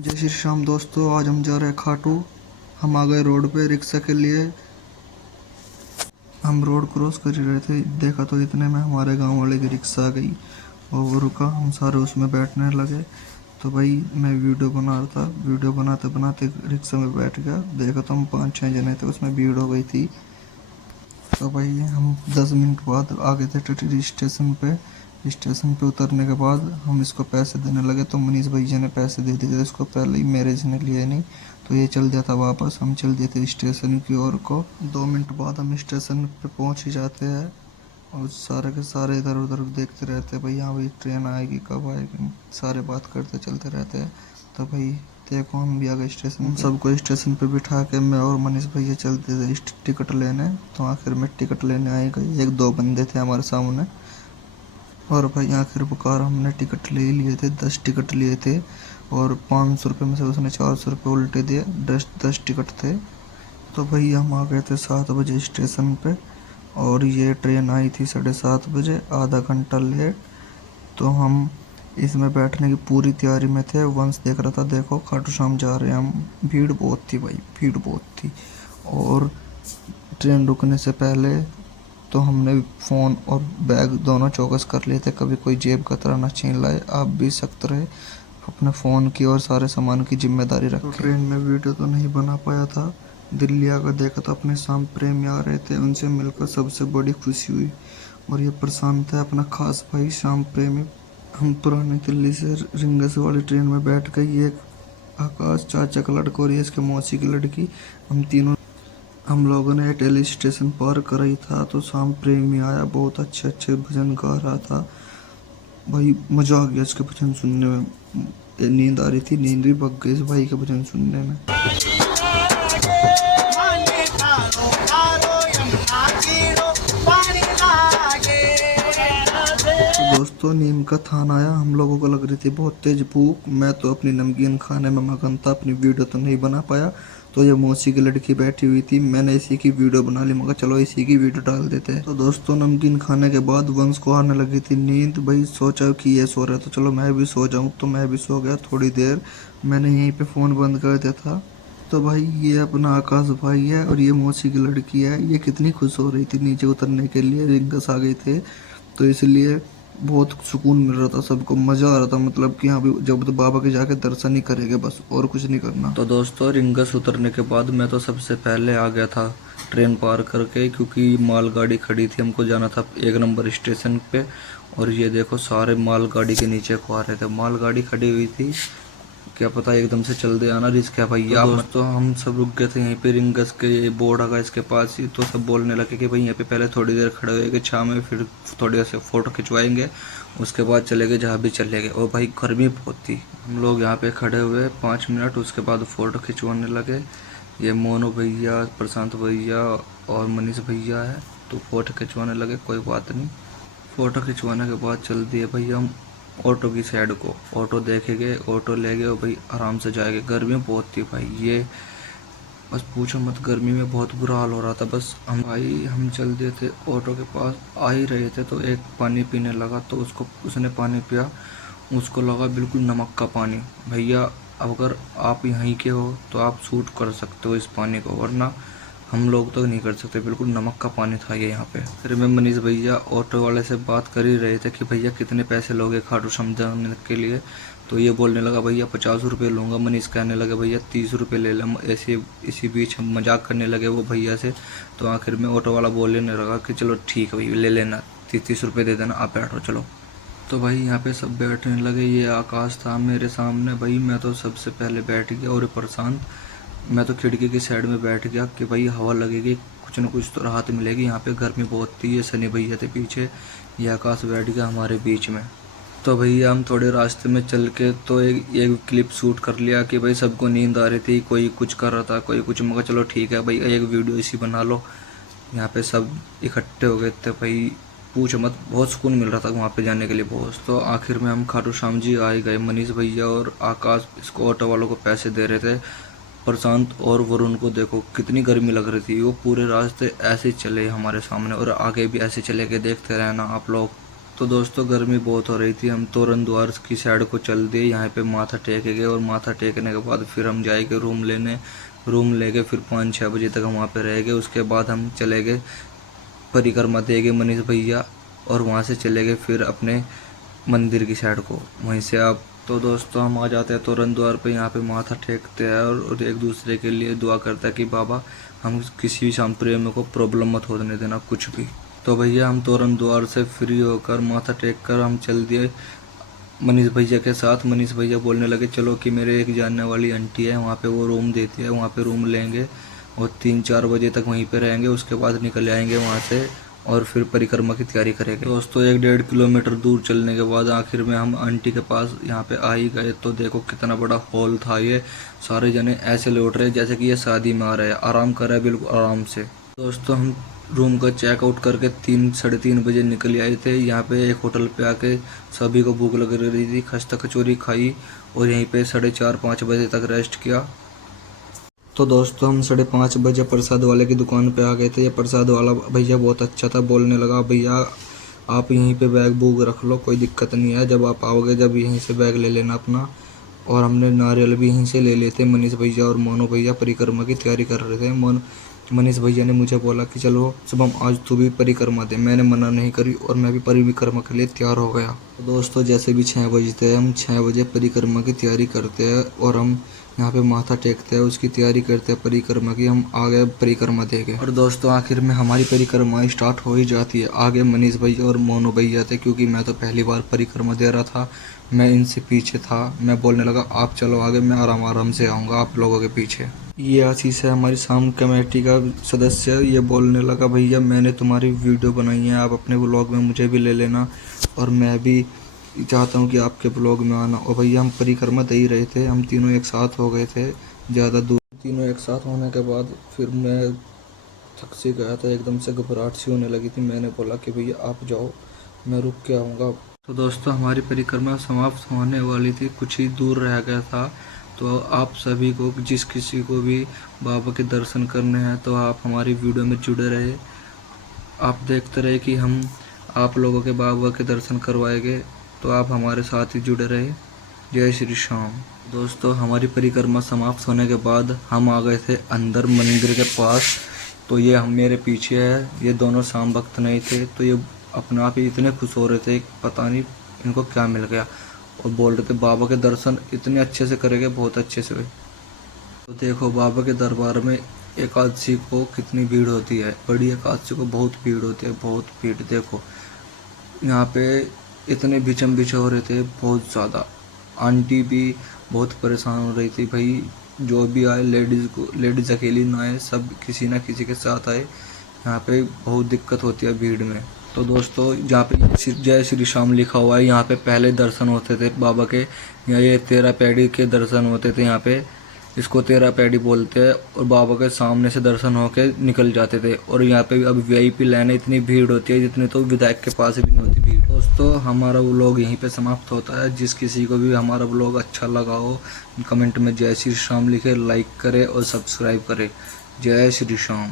जय श्री श्याम दोस्तों, आज हम जा रहे हैं खाटू। हम आ गए रोड पे रिक्शा के लिए। हम रोड क्रॉस कर ही रहे थे, देखा तो इतने में हमारे गांव वाले की रिक्शा आ गई और वो रुका। हम सारे उसमें बैठने लगे। तो भाई मैं वीडियो बना रहा था, वीडियो बनाते बनाते रिक्शा में बैठ गया। देखा तो हम 5-6 जने थे, उसमें भीड़ हो गई थी। तो भाई हम 10 मिनट बाद आ गए थे टिटरी स्टेशन पे। स्टेशन पे उतरने के बाद हम इसको पैसे देने लगे तो मनीष भैया ने पैसे दे दिए थे इसको पहले ही, मैरिज ने लिए नहीं। तो ये चल दिया था वापस। हम चल दिए थे स्टेशन की ओर को। 2 मिनट बाद हम स्टेशन पे पहुंच ही जाते हैं और सारे के सारे इधर उधर देखते रहते हैं, भाई यहाँ भाई ट्रेन आएगी कब आएगी, सारे बात करते चलते रहते हैं। तो भाई देखो हम भी आ गए स्टेशन। हम सबको स्टेशन पे बिठा के मैं और मनीष भैया चलते थे टिकट लेने। तो आखिर में टिकट लेने आए गए, 1-2 बंदे थे हमारे सामने। और भाई आखिर पुकार हमने टिकट ले लिए थे, 10 टिकट लिए थे और 500 रुपये में से उसने 400 रुपये उल्टे दिए। 10 टिकट थे। तो भाई हम आ गए थे 7 बजे स्टेशन पे और ये ट्रेन आई थी 7:30 बजे, आधा घंटा लेट। तो हम इसमें बैठने की पूरी तैयारी में थे। वंश देख रहा था, देखो खाटू श्याम जा रहे हैं हम। भीड़ बहुत थी भाई, भीड़ बहुत थी। और ट्रेन रुकने से पहले तो हमने फ़ोन और बैग दोनों चौकस कर लिए थे, कभी कोई जेब कतरा ना छीन लाए। आप भी सख्त रहे, अपने फ़ोन की और सारे सामान की जिम्मेदारी रखें। तो ट्रेन में वीडियो तो नहीं बना पाया था। दिल्ली आकर देखा तो अपने शाम प्रेमी आ रहे थे, उनसे मिलकर सबसे बड़ी खुशी हुई। और ये प्रशांत है अपना खास भाई श्याम प्रेमी। हम पुरानी दिल्ली से रिंगस वाली ट्रेन में बैठ गई। एक आकाश चाचा का लड़का और ये इसके मौसी की लड़की, हम लोगों ने अटेली स्टेशन पार करा ही था तो शाम प्रेमी आया। बहुत अच्छे अच्छे भजन गा रहा था भाई, मजा आ गया इसके भजन सुनने में। नींद आ रही थी, नींद भी भग गई इस भाई के भजन सुनने में। तो दोस्तों नीम का थान आया। हम लोगों को लग रही थी बहुत तेज भूख। मैं तो अपनी नमकीन खाने में मगन था, अपनी वीडियो तो नहीं बना पाया। तो ये मौसी की लड़की बैठी हुई थी, मैंने इसी की वीडियो बना ली, मगर चलो इसी की वीडियो डाल देते हैं। तो दोस्तों नमकीन खाने के बाद वंश को आने लगी थी नींद। भाई सोचा कि ये सो रहा है तो चलो मैं भी सो जाऊं। तो मैं भी सो गया। थोड़ी देर मैंने यहीं पे फ़ोन बंद कर दिया था। तो भाई ये अपना आकाश भाई है और ये मौसी की लड़की है। ये कितनी खुश हो रही थी नीचे उतरने के लिए, रिंगस आ गए थे तो इसलिए बहुत सुकून मिल रहा था, सबको मज़ा आ रहा था। मतलब कि हाँ भी जब तो बाबा के जाके दर्शन ही करेंगे बस, और कुछ नहीं करना। तो दोस्तों रिंगस उतरने के बाद मैं तो सबसे पहले आ गया था ट्रेन पार करके, क्योंकि मालगाड़ी खड़ी थी, हमको जाना था 1 नंबर स्टेशन पे। और ये देखो सारे मालगाड़ी के नीचे को आ रहे थे, मालगाड़ी खड़ी हुई थी, क्या पता एकदम से चल दे आना, रिस्क है भैया। तो दोस्तों हम सब रुक गए थे यहीं पे रिंगस के बोर्ड आगा इसके पास ही। तो सब बोलने लगे कि भाई यहाँ पे पहले थोड़ी देर खड़े होएंगे छाँव में, फिर थोड़ी देर से फ़ोटो खिंचवाएंगे, उसके बाद चलेंगे जहाँ भी चलेंगे। और भाई गर्मी बहुत थी। हम लोग यहाँ पे खड़े हुए 5 मिनट, उसके बाद फ़ोटो खिंचवाने लगे। ये मोनू भैया, प्रशांत भैया और मनीष भैया है, तो फ़ोटो खिंचवाने लगे। कोई बात नहीं, फ़ोटो खिंचवाने के बाद चल दिए भैया हम ऑटो की साइड को। ऑटो देखेंगे, ऑटो ले गए और भाई आराम से जाएंगे। गर्मी बहुत थी भाई, ये बस पूछो मत, गर्मी में बहुत बुरा हाल हो रहा था। बस हम चल दिए थे ऑटो के पास। आ ही रहे थे तो एक पानी पीने लगा, तो उसने पानी पिया, उसको लगा बिल्कुल नमक का पानी। भैया अगर आप यहीं के हो तो आप सूट कर सकते हो इस पानी को, वरना हम लोग तो नहीं कर सकते। बिल्कुल नमक का पानी था ये यहाँ पे। फिर मैं मनीष भैया ऑटो वाले से बात कर ही रहे थे कि भैया कितने पैसे लोगे खाटू श्याम जाने के लिए। तो ये बोलने लगा भैया 50 रुपये लूँगा। मनीष कहने लगे भैया 30 रुपये ले लें। ऐसे इसी बीच हम मजाक करने लगे वो भैया से। तो आखिर में ऑटो वाला बोलने लगा कि चलो ठीक है भैया ले लेना, 30 रुपये दे देना, आप बैठो चलो। तो भाई यहाँ पे सब बैठने लगे। ये आकाश था मेरे सामने, भाई मैं तो सबसे पहले बैठ गया। और प्रशांत, मैं तो खिड़की की साइड में बैठ गया कि भाई हवा लगेगी, कुछ न कुछ तो राहत मिलेगी। यहाँ पे गर्मी बहुत थी। ये सनी भैया थे पीछे, ये आकाश बैठ गया हमारे बीच में। तो भैया हम थोड़े रास्ते में चल के तो एक क्लिप शूट कर लिया कि भाई सबको नींद आ रही थी, कोई कुछ कर रहा था, कोई कुछ। मगर चलो ठीक है भाई, एक वीडियो इसी बना लो। यहाँ पे सब इकट्ठे हो गए थे भाई, पूछो मत, बहुत सुकून मिल रहा था वहाँ पे जाने के लिए बहुत। तो आखिर में हम खाटू श्याम जी आ ही गए। मनीष भैया और आकाश इसको ऑटो वालों को पैसे दे रहे थे। प्रशांत और वरुण को देखो कितनी गर्मी लग रही थी, वो पूरे रास्ते ऐसे ही चले हमारे सामने और आगे भी ऐसे चले के देखते रहना आप लोग। तो दोस्तों गर्मी बहुत हो रही थी, हम तोरण द्वार की साइड को चल दिए, यहाँ पे माथा टेकेंगे और माथा टेकने के बाद फिर हम जाएंगे रूम लेने। रूम लेके फिर 5-6 बजे तक हम वहाँ पे रहेंगे। उसके बाद हम चले गए परिक्रमा देंगे मनीष भैया और वहाँ से चले गए फिर अपने मंदिर की साइड को, वहीं से आप। तो दोस्तों हम आ जाते हैं तोरण द्वार पे, यहाँ पे माथा टेकते हैं और एक दूसरे के लिए दुआ करता है कि बाबा हम किसी भी शाम प्रेम को प्रॉब्लम मत होने देना कुछ भी। तो भैया हम तोरण द्वार से फ्री होकर माथा टेक कर हम चल दिए मनीष भैया के साथ। मनीष भैया बोलने लगे चलो कि मेरे एक जानने वाली आंटी है, वहाँ पे वो रूम देती है, वहाँ पे रूम लेंगे और 3-4 बजे तक वहीं पे रहेंगे। उसके बाद निकल आएंगे वहाँ से और फिर परिक्रमा की तैयारी करेंगे। दोस्तों 1-1.5 किलोमीटर दूर चलने के बाद आखिर में हम आंटी के पास यहाँ पे आ ही गए। तो देखो कितना बड़ा हॉल था ये, सारे जने ऐसे लौट रहे जैसे कि ये शादी में आ रहे हैं, आराम कर रहे हैं बिल्कुल आराम से। दोस्तों हम रूम का चेकआउट करके 3-3:30 बजे निकल आए थे। यहाँ पे एक होटल पे आके सभी को भूख लग रही थी, खस्ता कचौरी खाई और यहीं पे 4:30-5 बजे तक रेस्ट किया। तो दोस्तों हम 5:30 बजे प्रसाद वाले की दुकान पे आ गए थे। ये प्रसाद वाला भैया बहुत अच्छा था, बोलने लगा भैया आप यहीं पे बैग बूग रख लो, कोई दिक्कत नहीं है, जब आप आओगे जब यहीं से बैग ले लेना अपना। और हमने नारियल भी यहीं से ले लिए थे। मनीष भैया और मोनू भैया परिक्रमा की तैयारी कर रहे थे। मनीष भैया ने मुझे बोला कि चलो शुभम आज तू भी परिक्रमा दे, मैंने मना नहीं करी और मैं भी परिक्रमा के लिए तैयार हो गया। तो दोस्तों जैसे भी 6 बजते हैं, हम 6 बजे परिक्रमा की तैयारी करते हैं और हम यहाँ पे माथा टेकते हैं, उसकी तैयारी करते हैं परिक्रमा की। हम आगे परिक्रमा देंगे और दोस्तों आखिर में हमारी परिक्रमा स्टार्ट हो ही जाती है। आगे मनीष भैया और मोनू भैया थे, क्योंकि मैं तो पहली बार परिक्रमा दे रहा था, मैं इनसे पीछे था। मैं बोलने लगा आप चलो आगे, मैं आराम आराम से आऊँगा आप लोगों के पीछे। ये आशीष है हमारी शाम कमेटी का सदस्य, ये बोलने लगा भैया मैंने तुम्हारी वीडियो बनाई है, आप अपने ब्लॉग में मुझे भी ले लेना और मैं भी चाहता हूँ कि आपके ब्लॉग में आना। और भैया हम परिक्रमा दे ही रहे थे, हम तीनों एक साथ हो गए थे, ज़्यादा दूर तीनों एक साथ होने के बाद फिर मैं थक सी गया था, एकदम से घबराहट सी होने लगी थी। मैंने बोला कि भैया आप जाओ, मैं रुक के आऊँगा। तो दोस्तों हमारी परिक्रमा समाप्त होने वाली थी, कुछ ही दूर रह गया था। तो आप सभी को जिस किसी को भी बाबा के दर्शन करने हैं तो आप हमारी वीडियो में जुड़े रहे, आप देखते रहे कि हम आप लोगों के बाबा के दर्शन करवाएंगे, तो आप हमारे साथ ही जुड़े रहे। जय श्री श्याम। दोस्तों हमारी परिक्रमा समाप्त होने के बाद हम आ गए थे अंदर मंदिर के पास। तो ये हम मेरे पीछे है, ये दोनों शाम भक्त नहीं थे, तो ये अपने आप ही इतने खुश हो रहे थे, पता नहीं इनको क्या मिल गया, और बोल रहे थे बाबा के दर्शन इतने अच्छे से करेंगे, बहुत अच्छे से। तो देखो बाबा के दरबार में एकादशी को कितनी भीड़ होती है, बड़ी एकादशी को बहुत भीड़ होती है, बहुत भीड़। देखो यहाँ पे इतने बिचम बिचे हो रहे थे, बहुत ज़्यादा। आंटी भी बहुत परेशान हो रही थी, भाई जो भी आए लेडीज़ अकेली ना आए, सब किसी ना किसी के साथ आए, यहाँ पे बहुत दिक्कत होती है भीड़ में। तो दोस्तों जहाँ पे जय श्री श्याम लिखा हुआ है, यहाँ पे पहले दर्शन होते थे बाबा के, यहाँ ये 13 पैड़ी के दर्शन होते थे, यहाँ पे इसको 13 पैड़ी बोलते हैं, और बाबा के सामने से दर्शन होके निकल जाते थे। और यहाँ पे अब VIP लाइन इतनी भीड़ होती है जितनी तो विधायक के पास भी नहीं होती भीड़। दोस्तों हमारा व्लॉग यहीं पे समाप्त होता है। जिस किसी को भी हमारा व्लॉग अच्छा लगा हो कमेंट में जय श्री श्याम लिखे, लाइक करे और सब्सक्राइब करे। जय श्री श्याम।